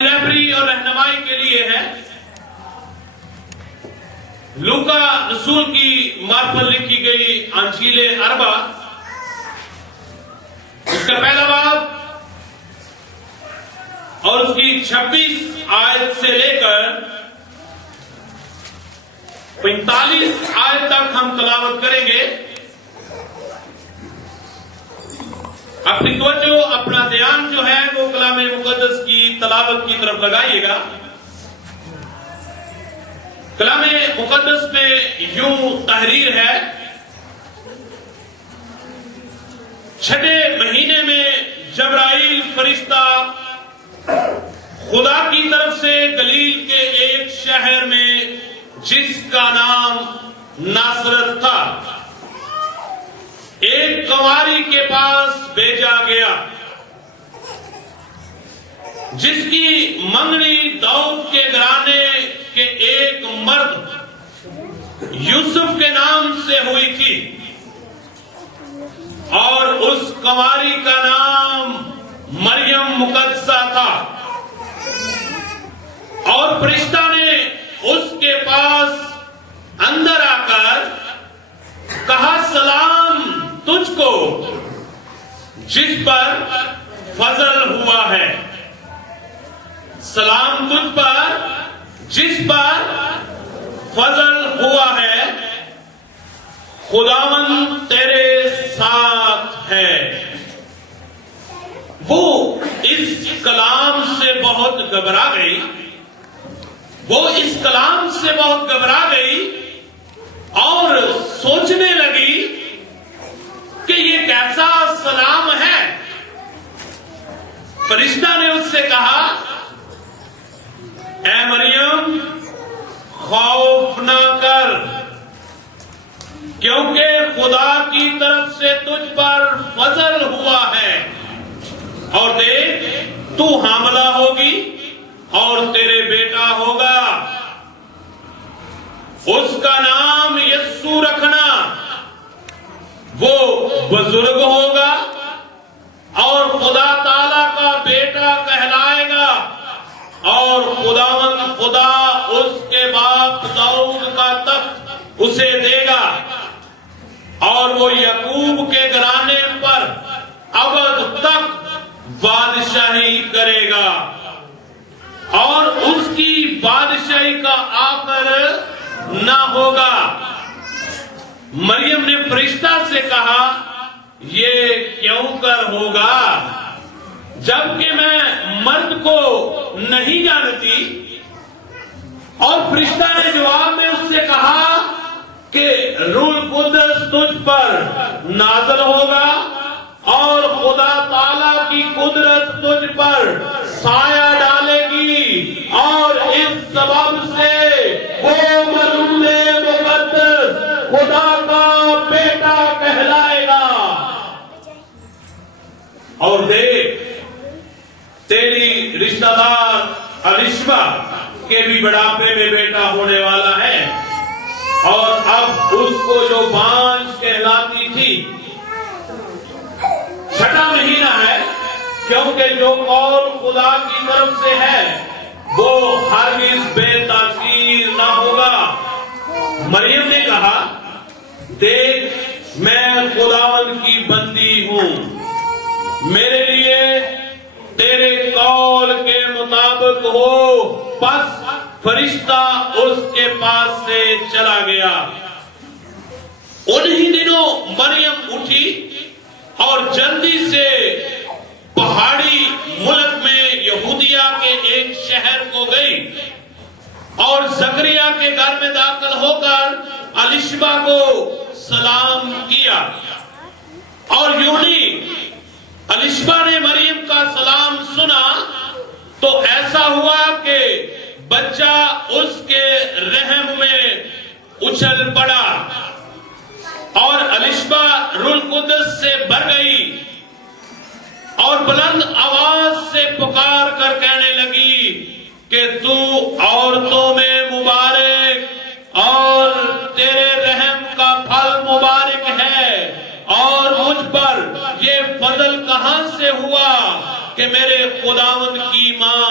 رہبری اور رہنمائی کے لیے ہے۔ لوکا رسول کی مارفت لکھی گئی انجیل اربع، اس کا پہلا باب اور اس کی 26 آیت سے لے کر 45 آیت تک ہم تلاوت کریں گے۔ اپنی توجہ، اپنا دھیان جو ہے وہ کلام مقدس کی تلاوت کی طرف لگائیے گا۔ کلام مقدس میں یوں تحریر ہے: چھٹے مہینے میں جبرائیل فرشتہ خدا کی طرف سے گلیل کے ایک شہر میں جس کا نام ناصرت تھا ایک کنواری کے پاس بھیجا گیا، جس کی منگنی داؤد کے گھرانے کے ایک مرد یوسف کے نام سے ہوئی تھی، اور اس کنواری کا نام مریم مقدسہ تھا۔ اور فرشتہ نے اس کے پاس اندر آ کر کہا، سلام تجھ کو جس پر فضل ہوا ہے، سلام تجھ پر جس پر فضل ہوا ہے، خداوند تیرے ساتھ ہے۔ وہ اس کلام سے بہت گھبرا گئی، اور سوچنے لگی کہ یہ کیسا سلام ہے۔ فرشتہ نے اس سے کہا، اے مریم خوف نہ کر، کیونکہ خدا کی طرف سے تجھ پر فضل ہوا ہے، اور دیکھ تو حاملہ ہوگی اور تیرے بیٹا ہوگا، اس کا نام یسوع رکھنا۔ وہ بزرگ ہوگا اور خدا تعالی کا بیٹا کہلائے گا، اور خداوند خدا اس کے باپ داؤد کا تخت اسے دے گا، اور وہ یعقوب کے گھرانے پر ابد تک بادشاہی کرے گا، اور اس کی بادشاہی کا آخر نہ ہوگا۔ مریم نے فرشتہ سے کہا، یہ کیوں کر ہوگا جبکہ میں مرد کو نہیں جانتی؟ اور فرشتہ نے جواب میں اس سے کہا کہ روح القدس تجھ پر نازل ہوگا، اور خدا تعالی کی قدرت تجھ پر سایہ ڈالے گی، اور اس سبب سے وہ مریم مقدس خدا کا بیٹا کہلائے گا۔ اور دیکھ، تیری رشتہ دار الشبہ کے بھی بڑھاپے میں بیٹا ہونے والا ہے، اور اب اس کو جو بانجھ کہلاتی تھی، چھٹا مہینہ ہے، کیونکہ جو قول خدا کی طرف سے ہے وہ ہرگز بے تاثیر نہ ہوگا۔ مریم نے کہا، دیکھ میں خداوند کی بندی ہوں، میرے لیے تیرے قول کے مطابق ہو۔ پس فرشتہ اس کے پاس سے چلا گیا۔ انہی دنوں مریم اٹھی اور جلدی سے پہاڑی ملک میں یہودیہ کے ایک شہر کو گئی، اور زکریا کے گھر میں داخل ہو کر الشبہ کو سلام کیا۔ اور یوں ہی الشبہ نے مریم کا سلام سنا تو ایسا ہوا کہ بچہ اس کے رحم میں اچھل پڑا، اور الشبہ روح القدس سے بھر گئی، اور بلند آواز سے پکار کر کہنے لگی کہ تو عورتوں میں مبارک، اور تیرے رحم کا پھل مبارک ہے، اور مجھ پر یہ فضل کہاں سے ہوا کہ میرے خداوند کی ماں